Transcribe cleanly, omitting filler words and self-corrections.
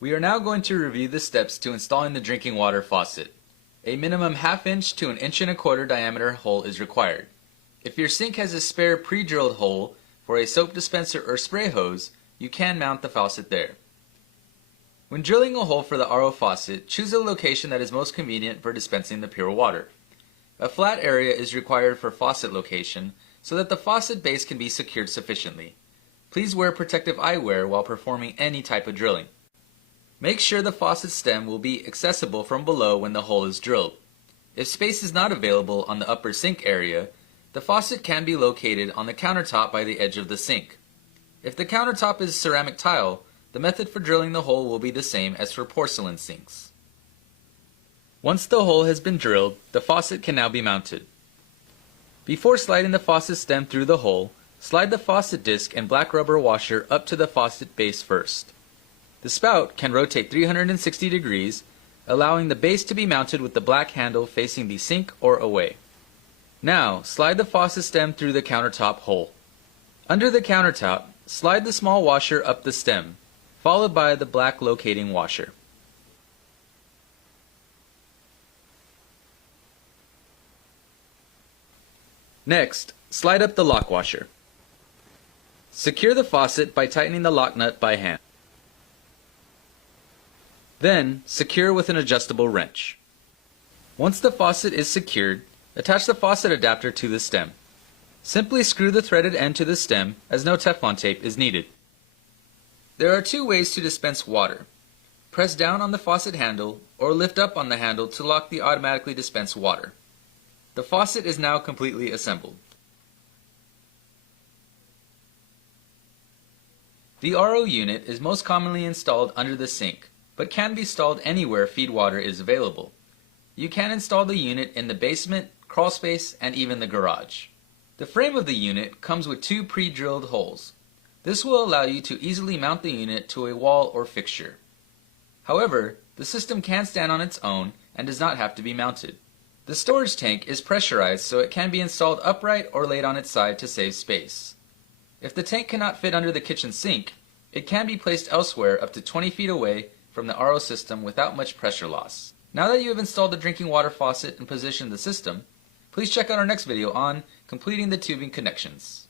We are now going to review the steps to installing the drinking water faucet. A minimum 1/2 inch to 1 1/4 inch diameter hole is required. If your sink has a spare pre-drilled hole for a soap dispenser or spray hose, you can mount the faucet there. When drilling a hole for the RO faucet, choose a location that is most convenient for dispensing the pure water. A flat area is required for faucet location so that the faucet base can be secured sufficiently. Please wear protective eyewear while performing any type of drilling. Make sure the faucet stem will be accessible from below when the hole is drilled. If space is not available on the upper sink area, the faucet can be located on the countertop by the edge of the sink. If the countertop is ceramic tile, the method for drilling the hole will be the same as for porcelain sinks. Once the hole has been drilled, the faucet can now be mounted. Before sliding the faucet stem through the hole, slide the faucet disc and black rubber washer up to the faucet base first. The spout can rotate 360 degrees, allowing the base to be mounted with the black handle facing the sink or away. Now, slide the faucet stem through the countertop hole. Under the countertop, slide the small washer up the stem, followed by the black locating washer. Next, slide up the lock washer. Secure the faucet by tightening the lock nut by hand. Then, secure with an adjustable wrench. Once the faucet is secured, attach the faucet adapter to the stem. Simply screw the threaded end to the stem as no Teflon tape is needed. There are two ways to dispense water. Press down on the faucet handle or lift up on the handle to lock the automatically dispensed water. The faucet is now completely assembled. The RO unit is most commonly installed under the sink, but can be installed anywhere feed water is available. You can install the unit in the basement, crawl space, and even the garage. The frame of the unit comes with 2 pre-drilled holes. This will allow you to easily mount the unit to a wall or fixture. However, the system can stand on its own and does not have to be mounted. The storage tank is pressurized so it can be installed upright or laid on its side to save space. If the tank cannot fit under the kitchen sink, it can be placed elsewhere up to 20 feet away from the RO system without much pressure loss. Now that you have installed the drinking water faucet and positioned the system, please check out our next video on completing the tubing connections.